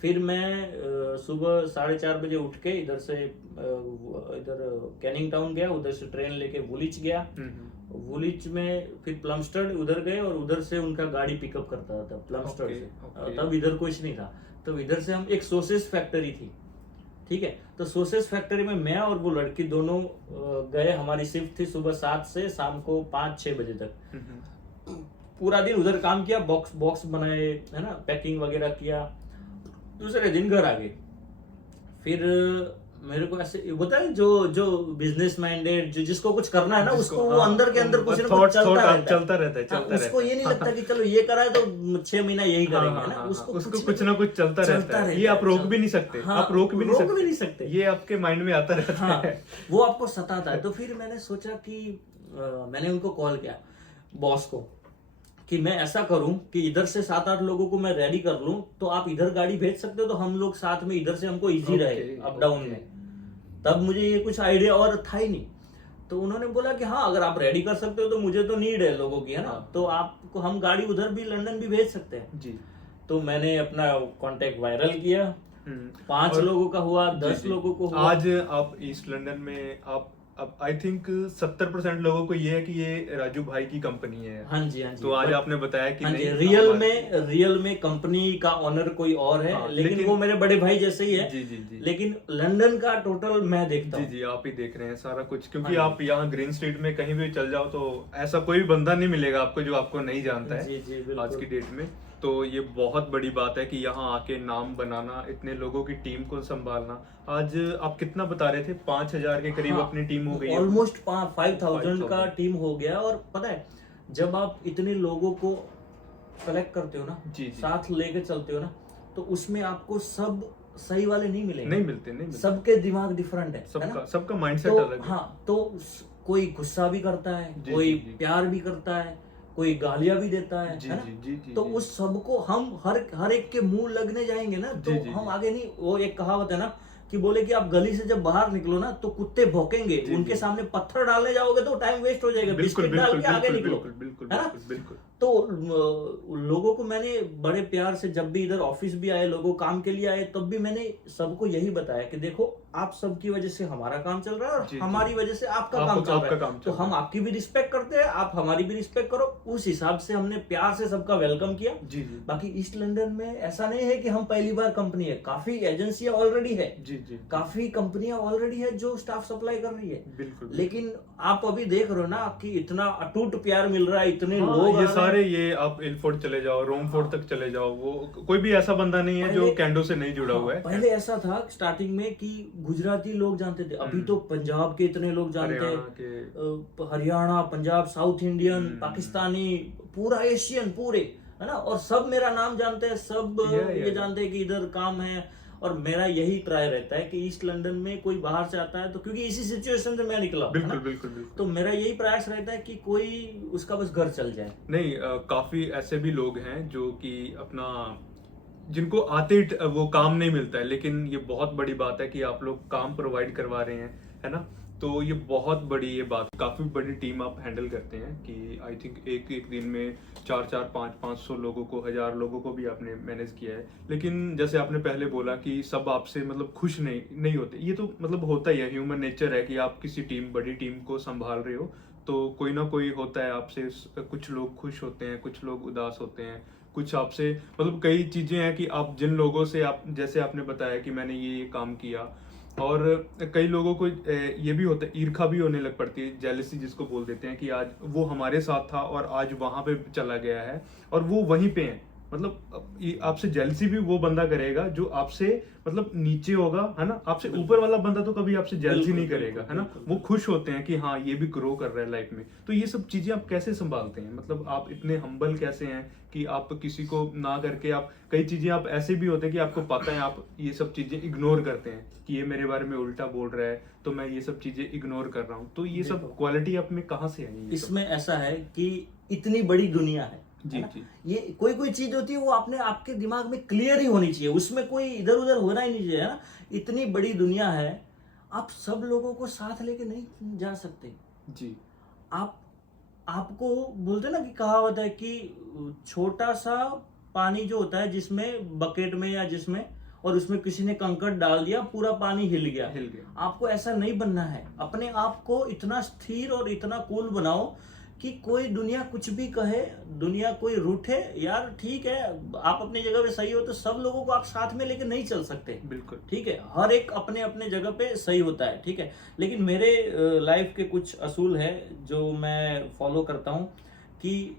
फिर मैं सुबह 4:30 बजे उठ के इधर से इधर कैनिंग टाउन गया, उधर से ट्रेन लेके वुलिच गया, वुलिच में फिर प्लमस्टड उधर गए, और उधर से उनका गाड़ी पिकअप करता था प्लमस्टड से। तब इधर कुछ नहीं था, तो इधर से हम, एक सोसेस फैक्ट्री थी, ठीक है। तो सोसेस फैक्ट्री में मैं और वो लड़की दोनों गए, हमारी शिफ्ट थी सुबह 7 से शाम को 5-6 बजे तक। पूरा दिन उधर काम किया, बॉक्स बनाए, है ना, पैकिंग वगैरह किया। दूसरे दिन घर आ गए। फिर मेरे को ऐसे होता है, जो बिजनेस माइंडेड, जो जिसको कुछ करना है ना, उसको वो अंदर के अंदर कुछ ना कुछ चलता रहता है। उसको ये नहीं लगता कि चलो ये करा है तो 6 महीना यही करेंगे ना, उसको कुछ ना कुछ चलता रहता है। ये आप रोक भी नहीं सकते, आप रोक भी नहीं सकते, ये आपके माइंड में आता रहता है, वो आपको सताता है। तो फिर मैंने सोचा कि मैंने उनको कॉल किया, बॉस को, कि मैं ऐसा करूं कि इधर से 7-8 लोगों को मैं रेडी कर लूं, तो आप इधर गाड़ी भेज सकते हो, तो हम लोग साथ में इधर से, हमको इजी रहे अप डाउन में। तब मुझे ये कुछ आइडिया और था ही नहीं। तो उन्होंने बोला कि हाँ, अगर आप रेडी कर सकते हो तो मुझे तो नीड है लोगों की, है ना, तो आपको हम गाड़ी उधर भी, लंदन भी भेज सकते हैं जी। तो मैंने अपना कॉन्टेक्ट वायरल किया, 5 लोगों का हुआ, 10 लोगों को हुआ। आज आप ईस्ट लंदन में, आप अब आई थिंक 70% लोगों को ये है कि ये राजू भाई की कंपनी है। हाँ जी, हाँ जी। तो आज आपने बताया कि नहीं, रियल में कंपनी का ऑनर कोई और है, लेकिन वो मेरे बड़े भाई जैसे ही है। जी। लेकिन लंदन का टोटल मैं देखता हूँ। जी, आप ही देख रहे हैं सारा कुछ, क्योंकि आप यहाँ ग्रीन स्ट्रीट में कहीं भी चल जाओ तो ऐसा कोई बंदा नहीं मिलेगा आपको जो आपको नहीं जानता है आज की डेट में। तो ये बहुत बड़ी बात है कि यहाँ आके नाम बनाना, इतने लोगों की टीम को संभालना। आज आप कितना बता रहे थे, 5,000 के करीब हाँ, अपनी टीम हो गई है? ऑलमोस्ट 5,000 का 5,000 टीम हो गया। और पता है, जब आप इतने लोगों को कलेक्ट करते हो ना, जी, जी। साथ लेके चलते हो ना, तो उसमें आपको सब सही वाले नहीं मिलेंगे। नहीं मिलते। सबके दिमाग डिफरेंट है ना? सबका माइंडसेट तो अलग है। हाँ, तो कोई गुस्सा भी करता है, जी, कोई जी, जी। प्यार भी करता है, कोई गालियां भी देता है जी, है ना? जी, जी, जी, तो जी। उस सबको हम हर एक के मुंह लगने जाएंगे ना, तो जी, जी, हम जी। आगे नहीं। वो एक कहावत है ना कि बोले कि आप गली से जब बाहर निकलो ना तो कुत्ते भौंकेंगे, जी, उनके जी। सामने पत्थर डालने जाओगे तो टाइम वेस्ट हो जाएगा, बिल्कुल, बिस्किट डाल बिल्कुल, के आगे बिल्कुल, निकलो, बिल्कुल, बिल्कुल, है ना? बिल्कुल, बिल्कुल। तो लोगों को मैंने बड़े प्यार से, जब भी इधर ऑफिस भी आए, लोगों काम के लिए आए, तब भी मैंने सबको यही बताया कि देखो, आप सबकी वजह से हमारा काम चल रहा है और जी, जी। हमारी वजह से आपका आपका- काम चल आपका रहा काम है। चल तो रहा हम है। आपकी भी रिस्पेक्ट करते हैं, आप हमारी भी रिस्पेक्ट करो। उस हिसाब से हमने प्यार से सबका वेलकम किया। जी, जी। बाकी ईस्ट लंदन में ऐसा नहीं है कि हम पहली बार कंपनी है, काफी एजेंसियां ऑलरेडी है, जी, जी। काफी कंपनियां ऑलरेडी है जो स्टाफ सप्लाई कर रही है। बिल्कुल। लेकिन आप अभी देख रहे हो ना कि इतना अटूट प्यार मिल रहा है, इतने हाँ, लोग ये आ रहे हैं। सारे, ये आप इलफोर्ड चले जाओ, रोमफोर्ड तक चले जाओ, वो कोई भी ऐसा बंदा नहीं है जो पहले- कैंडो से नहीं जुड़ा हाँ, हुआ है। पहले ऐसा था स्टार्टिंग में कि गुजराती लोग जानते थे, अभी तो पंजाब के इतने लोग जानते हरियाणा हैं, के, हरियाणा, पंजाब, साउथ इंडियन, हम्म। पाकिस्तानी, पूरा एशियन पूरे, है ना? और सब मेरा नाम जानते हैं, सब ये जानते हैं कि इधर काम है। और मेरा यही ट्राई रहता है कि ईस्ट लंदन में कोई बाहर से आता है तो, क्योंकि इसी सिचुएशन से मैं निकला हूं, है बिल्कुल, ना? बिल्कुल, बिल्कुल। तो मेरा यही प्रयास रहता है कि कोई उसका बस घर चल जाए। नहीं, काफी ऐसे भी लोग हैं जो कि अपना, जिनको आते वो काम नहीं मिलता है, लेकिन ये बहुत बड़ी बात है कि आप लोग काम प्रोवाइड करवा रहे हैं, है ना? तो ये बहुत बड़ी ये बात, काफी बड़ी टीम आप हैंडल करते हैं कि आई थिंक एक एक दिन में 400, 500 लोगों को, 1000 लोगों को भी आपने मैनेज किया है। लेकिन जैसे आपने पहले बोला कि सब आपसे मतलब खुश नहीं होते, ये तो मतलब होता ही है, ह्यूमन नेचर है कि आप किसी टीम, बड़ी टीम को संभाल रहे हो तो कोई ना कोई होता है आपसे, कुछ लोग खुश होते हैं, कुछ लोग उदास होते हैं, कुछ आपसे मतलब कई चीजें हैं कि आप जिन लोगों से, आप जैसे आपने बताया कि मैंने ये काम किया, और कई लोगों को ये भी होता है, ईर्खा भी होने लग पड़ती है, जेलसी जिसको बोल देते हैं कि आज वो हमारे साथ था और आज वहां पे चला गया है और वो वहीं पे है। मतलब आपसे जेलसी भी वो बंदा करेगा जो आपसे मतलब नीचे होगा, है ना? आपसे ऊपर वाला बंदा तो कभी आपसे जेलसी नहीं करेगा, है ना? वो खुश होते हैं कि हाँ, ये भी ग्रो कर रहा है लाइफ में। तो ये सब चीजें आप कैसे संभालते हैं? मतलब आप इतने हम्बल कैसे हैं कि आप किसी को ना करके, आप कई चीजें आप ऐसे भी होते हैं कि आपको पता है, आप ये सब चीजें इग्नोर करते हैं कि ये मेरे बारे में उल्टा बोल रहा है तो मैं ये सब चीजें इग्नोर कर रहा हूँ। तो ये सब क्वालिटी आप में कहाँ से आई है? इसमें ऐसा है कि इतनी बड़ी दुनिया है, जी, जी। ये कोई चीज होती है वो आपके दिमाग में क्लियर ही होनी चाहिए, उसमें कोई इधर उधर होना ही नहीं चाहिए, है ना? इतनी बड़ी दुनिया है, आप सब लोगों को साथ लेके नहीं जा सकते। जी। आपको बोलते ना कि कहावत है कि छोटा सा पानी जो होता है, जिसमें बकेट में या जिसमें, और उसमें किसी ने कंकड़ डाल दिया, पूरा पानी हिल गया। आपको ऐसा नहीं बनना है, अपने आप को इतना स्थिर और इतना कूल बनाओ कि कोई दुनिया कुछ भी कहे, दुनिया कोई रूठे, यार ठीक है, आप अपनी जगह पे सही हो, तो सब लोगों को आप साथ में लेके नहीं चल सकते। बिल्कुल। ठीक है, हर एक अपने अपने जगह पे सही होता है, ठीक है। लेकिन मेरे लाइफ के कुछ असूल है जो मैं फॉलो करता हूँ कि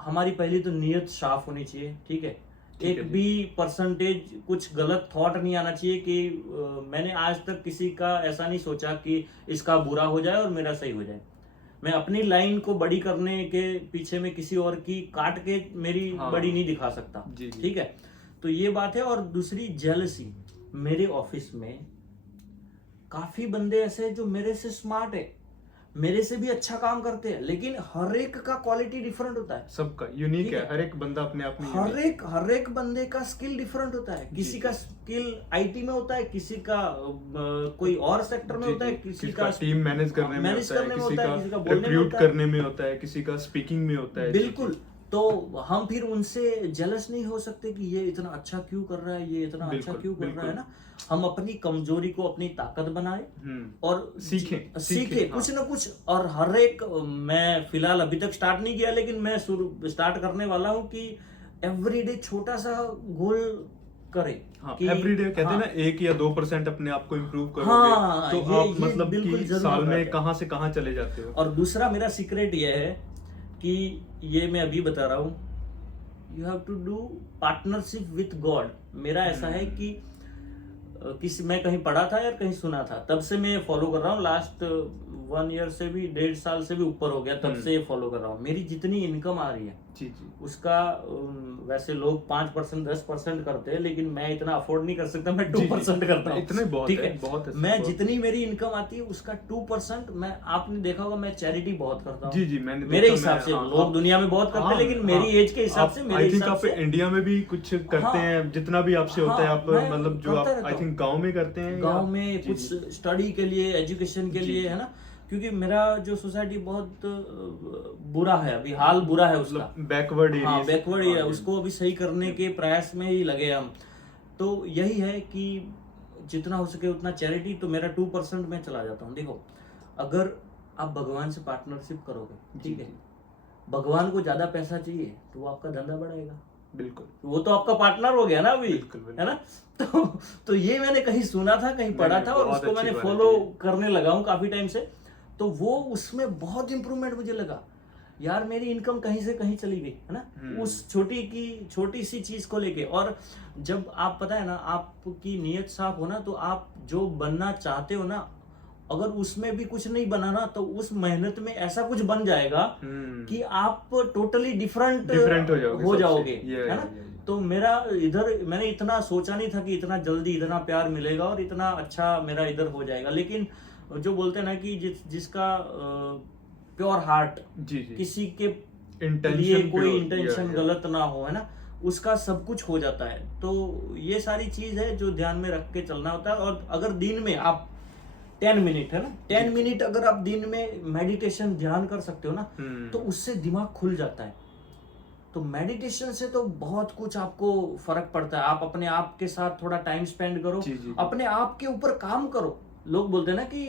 हमारी पहली तो नीयत साफ होनी चाहिए, ठीक है। एक भी परसेंटेज कुछ गलत थॉट नहीं आना चाहिए कि मैंने आज तक किसी का ऐसा नहीं सोचा कि इसका बुरा हो जाए और मेरा सही हो जाए। मैं अपनी लाइन को बड़ी करने के पीछे में किसी और की काट के मेरी बड़ी नहीं दिखा सकता, ठीक है। तो ये बात है। और दूसरी, जेलसी। मेरे ऑफिस में काफी बंदे ऐसे हैं जो मेरे से स्मार्ट है, मेरे से भी अच्छा काम करते हैं, लेकिन हर एक का क्वालिटी डिफरेंट होता है, सबका यूनिक है, हर एक बंदा अपने आप में हर एक बंदे का स्किल डिफरेंट होता है। किसी का स्किल आईटी में होता है, किसी का कोई और सेक्टर में होता है, किसी का टीम मैनेज करने में होता है, किसी का रिक्रूट करने में होता है, किसी का स्पीकिंग में होता है। बिल्कुल। तो हम फिर उनसे जेलस नहीं हो सकते कि ये इतना अच्छा क्यों कर रहा है, ये इतना अच्छा क्यों कर रहा है ना। हम अपनी कमजोरी को अपनी ताकत बनाए और सीखे कुछ ना कुछ। और हर एक, मैं फिलहाल अभी तक स्टार्ट नहीं किया, लेकिन मैं स्टार्ट करने वाला हूँ कि एवरीडे छोटा सा गोल करे। एवरीडे कहते हैं ना, 1 या 2% अपने आप को इम्प्रूव करोगे तो आप मतलब कि साल में कहां से कहां चले जाते हो। और दूसरा मेरा सीक्रेट ये है कि ये मैं अभी बता रहा हूँ you have to do partnership with God. मेरा ऐसा है कि किसी मैं कहीं पढ़ा था या कहीं सुना था, तब से मैं फॉलो कर रहा हूँ। लास्ट 1 ईयर से भी, 1.5 साल से भी ऊपर हो गया, तब से ये फॉलो कर रहा हूँ। मेरी जितनी इनकम आ रही है जी जी उसका वैसे लोग 5% 10% करते हैं, लेकिन मैं इतना अफोर्ड नहीं कर सकता, मैं जी, 2% करता हूँ। इतने बहुत ठीक है, है, बहुत है, मैं बहुत। जितनी मेरी इनकम आती है उसका 2% मैं, आपने देखा होगा मैं चैरिटी बहुत करता हूँ। जी जी मैंने मेरे देखा, हिसाब मैं- से हाँ, लोग आप- दुनिया में बहुत करते हैं, हाँ, लेकिन मेरी हाँ, एज के हिसाब आप से, आई मेरे थिंक हिसाब आप से इंडिया में भी कुछ करते हाँ, हैं, जितना भी आपसे होता है हाँ, आप मैं मतलब जो करता आप रहता आई हूँ। थिंक गांव में करते हैं, गांव या- में जी, कुछ जी, स्टडी के लिए, एजुकेशन के जी, लिए, जी। है ना, क्योंकि मेरा जो सोसाइटी बहुत बुरा है, अभी हाल बुरा है उसका, मतलब बैकवर्ड एरिया हाँ बैकवर्ड हाँ, एरिया, जी। उसको अभी सही करने के प्रयास में ही लगे हम। तो यही है कि जितना हो सके उतना चैरिटी, तो मेरा 2% में चला जाता हूँ। देखो, अगर आप भगवान से पार्टनरशिप करोगे, ठीक जी, है, भगवान को ज्यादा पैसा चाहिए तो वो आपका धंधा बढ़ाएगा, बिल्कुल वो तो आपका पार्टनर हो गया ना अभी, बिल्कुल, बिल्कुल। है ना। तो ये मैंने कहीं सुना था, कहीं पढ़ा नहीं, था, और बहुत उसको अच्छी मैंने क्वालिटी फॉलो है। करने लगा हूँ काफी टाइम से। तो वो उसमें बहुत इंप्रूवमेंट मुझे लगा यार, मेरी इनकम कहीं से कहीं चली गई, है ना, उस छोटी सी चीज को लेके। और जब आप, पता है ना, आपकी नीयत साफ हो ना, तो आप जो बनना चाहते हो ना, अगर उसमें भी कुछ नहीं बना ना, तो उस मेहनत में ऐसा कुछ बन जाएगा कि आप टोटली डिफरेंट डिफरेंट हो जाओगे हो सबसे। जाओगे, ये- है ना। ये- तो मेरा इधर, मैंने इतना सोचा नहीं था कि इतना जल्दी इतना प्यार मिलेगा और इतना अच्छा मेरा इधर हो जाएगा। लेकिन जो बोलते हैं ना कि जिसका प्योर हार्ट, जी जी किसी के इंटेंशन लिए कोई pure, इंटेंशन yeah, yeah. गलत ना हो, है ना, उसका सब कुछ हो जाता है। तो ये सारी चीज है जो ध्यान में रख के चलना होता है। और अगर दिन में आप 10 मिनट, है ना, 10 मिनट अगर आप दिन में मेडिटेशन ध्यान कर सकते हो ना, तो उससे दिमाग खुल जाता है। तो मेडिटेशन से तो बहुत कुछ आपको फर्क पड़ता है। आप अपने आप के साथ थोड़ा टाइम स्पेंड करो, जी, जी। अपने आप के ऊपर काम करो। लोग बोलते हैं ना कि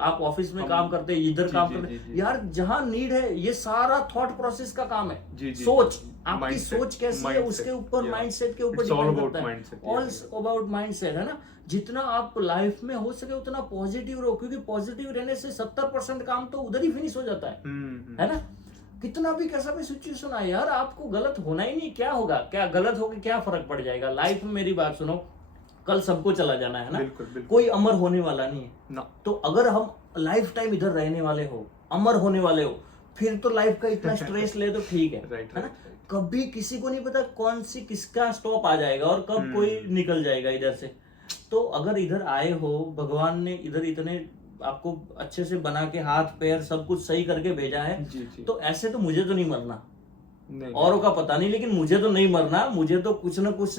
आप ऑफिस में काम करते हैं, इधर जी, काम जी, करते जी, हैं, जी। यार जहां नीड है, ये सारा थॉट प्रोसेस का काम है। जी, जी, सोच, जी। आपकी Mindset, सोच कैसी है mindset, उसके ऊपर, yeah. माइंडसेट के ऊपर It's all डिपेंड about करता है। mindset, all yeah. About mindset, है ना। जितना आप लाइफ में हो सके उतना पॉजिटिव रहो, क्योंकि पॉजिटिव रहने से 70% काम तो उधर ही फिनिश हो जाता है ना। कितना भी कैसा भी सिचुएशन आए यार, आपको गलत होना ही नहीं, क्या होगा, क्या गलत होके क्या फर्क पड़ जाएगा लाइफ में। मेरी बात सुनो, कल सबको चला जाना है ना, बिल्कुल, बिल्कुल। कोई अमर होने वाला नहीं है ना। तो अगर हम लाइफ टाइम इधर रहने वाले हो, अमर होने वाले हो, फिर तो लाइफ का इतना स्ट्रेस ले तो ठीक है, राइट, है ना। Right, right. कभी किसी को नहीं पता कौन सी किसका स्टॉप आ जाएगा और कब कोई निकल जाएगा इधर से। तो अगर इधर आए हो, भगवान ने इधर इतने आपको अच्छे से बना के हाथ पैर सब कुछ सही करके भेजा है, जी, जी। तो ऐसे तो मुझे तो नहीं मरना, नहीं, औरों का पता नहीं, लेकिन मुझे तो नहीं मरना। मुझे तो कुछ ना कुछ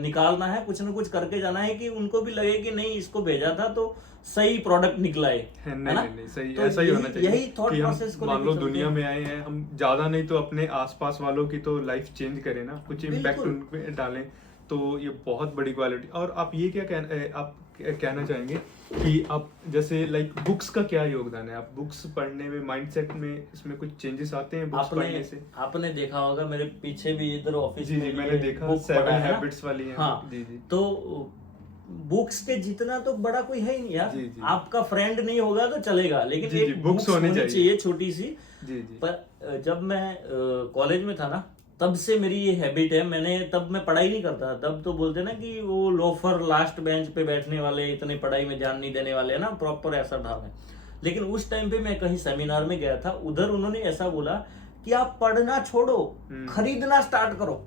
निकालना है, कुछ ना कुछ करके जाना है कि उनको भी लगे कि नहीं, इसको भेजा था तो सही प्रोडक्ट निकला है, नहीं, है ना। नहीं, नहीं, सही तो ऐसा ही होना चाहिए। यही थॉट कि हम प्रोसेस को मान लो लेके चलते दुनिया हैं। में आए हैं, हम ज्यादा नहीं तो अपने आसपास वालों की तो लाइफ चेंज करें ना, कुछ इम्पैक्ट बिल्कुल। उन पे डालें, तो ये बहुत बड़ी क्वालिटी। और आप ये क्या कहना चाहेंगे कि आप जैसे लाइक बुक्स का क्या योगदान है? आप बुक्स पढ़ने में, माइंडसेट में, इसमें कुछ चेंजेस आते हैं बुक्स पढ़ने से? आपने देखा होगा मेरे पीछे भी इधर ऑफिस जी में जी मैंने ये देखा, book 7 पढ़ा है ना। हैबिट्स वाली है। हाँ, जी जी तो बुक्स के जितना तो बड़ा कोई है ही नहीं यार। जी, जी। आपका फ्रेंड नहीं होगा तो चलेगा, लेकिन जी, जी, एक books बुक्स होनी होनी चाहिए। चाहिए छोटी सी। जी जी पर जब मैं कॉलेज में था ना, तब से मेरी ये हैबिट है। तब मैं पढ़ाई नहीं करता, तब तो बोलते ना कि वो लोफर, लास्ट बेंच पे बैठने वाले, इतने पढ़ाई में ध्यान नहीं देने वाले, ना, प्रॉपर ऐसा ढाल है। लेकिन उस टाइम पे मैं कहीं सेमिनार में गया था, उधर उन्होंने ऐसा बोला कि आप पढ़ना छोड़ो, खरीदना स्टार्ट करो,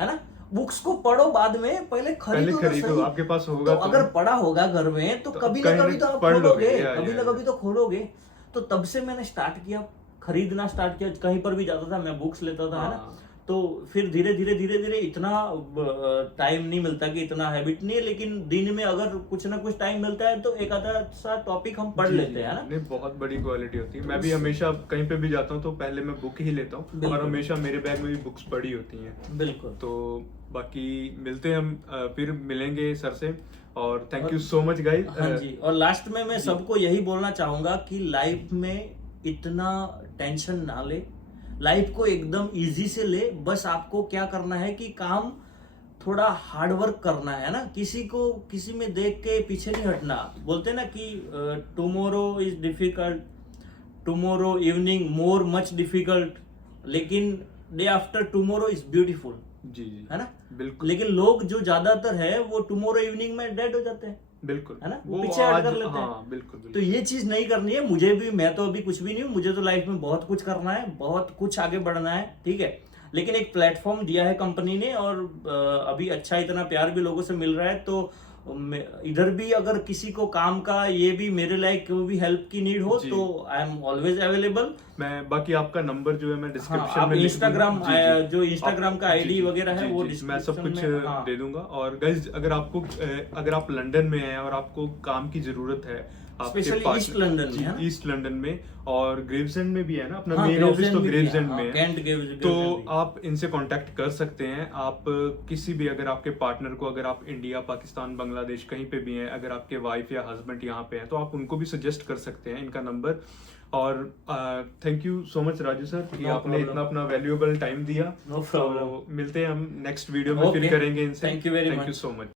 है ना। बुक्स को पढ़ो बाद में, पहले खरीदो तो खरीदो, सही। आपके पास होगा तो अगर पढ़ा होगा घर में तो तो कभी ना कहीं कभी तो आप पढ़ लोगे, खोलोगे, या, कभी या, ना या। कभी तो खोलोगे। तो तब से मैंने स्टार्ट किया, खरीदना स्टार्ट किया। कहीं पर भी जाता था मैं बुक्स लेता था, है ना। हाँ। तो फिर धीरे धीरे इतना टाइम नहीं मिलता कि इतना हैबिट नहीं है, लेकिन दिन में अगर कुछ ना कुछ टाइम मिलता है तो एक आधा सा टॉपिक हम पढ़ जी, लेते जी, हैं, है ना। नहीं, बहुत बड़ी क्वालिटी होती है। मैं भी हमेशा कहीं पे भी जाता हूँ तो पहले मैं बुक ही लेता हूँ, बिल्कुल। और हमेशा मेरे बैग में भी बुक्स पड़ी होती हैं। बिल्कुल। तो बाकी मिलते हैं हम, फिर मिलेंगे सर से। और thank you so much guys. हाँ जी, और लास्ट में मैं सबको यही बोलना चाहूंगा कि लाइफ में इतना टेंशन ना ले, लाइफ को एकदम इजी से ले। बस आपको क्या करना है कि काम थोड़ा हार्ड वर्क करना है ना, किसी में देख के पीछे नहीं हटना। बोलते हैं ना कि tomorrow is difficult, tomorrow evening more much difficult, लेकिन day after tomorrow is beautiful, जी जी है ना। बिल्कुल लेकिन लोग जो ज्यादातर है वो टुमारो इवनिंग में डेड हो जाते हैं, बिल्कुल, है ना, वो वो पीछे हट आज कर लेते हैं। हाँ बिल्कुल तो बिल्कुल ये चीज नहीं करनी है मुझे भी, मैं तो अभी कुछ भी नहीं हूँ, मुझे तो लाइफ में बहुत कुछ करना है, बहुत कुछ आगे बढ़ना है, ठीक है। लेकिन एक प्लेटफॉर्म दिया है कंपनी ने, और अभी अच्छा इतना प्यार भी लोगों से मिल रहा है, तो इधर भी अगर किसी को काम का, ये भी मेरे लायक कोई भी हेल्प की नीड हो जी। तो आई एम ऑलवेज अवेलेबल। मैं बाकी आपका नंबर जो है मैं हाँ, डिस्क्रिप्शन आप में लिख इंस्टाग्राम, दूंगा। जी, जी। जो इंस्टाग्राम का जी, आईडी जी, वगैरह है जी, वो जी, मैं सब डिस्क्रिप्शन कुछ में, हाँ। दे दूंगा। और गाइज अगर आपको अगर आप लंदन में हैं और आपको काम की जरूरत है आपके स्पेशली ईस्ट लंदन में, है ना? ईस्ट लंदन में, और ग्रेव्सएंड में भी है ना अपना हाँ, मेन ऑफिस, तो ग्रेव्सएंड ग्रेव्सएंड हाँ, में है। कैंट तो ग्रेव्सएंड भी। आप इनसे कांटेक्ट कर सकते हैं। आप किसी भी, अगर आपके पार्टनर को, अगर आप इंडिया, पाकिस्तान, बांग्लादेश कहीं पे भी हैं, अगर आपके वाइफ या हस्बैंड यहाँ पे हैं, तो आप उनको भी सजेस्ट कर सकते हैं इनका नंबर। और thank you so much Raju sir कि No आपने problem. इतना अपना वैल्यूएबल टाइम दिया। No problem. तो मिलते हैं हम नेक्स्ट वीडियो में, फिर Okay. करेंगे इनसे। Thank you very thank you much. So much.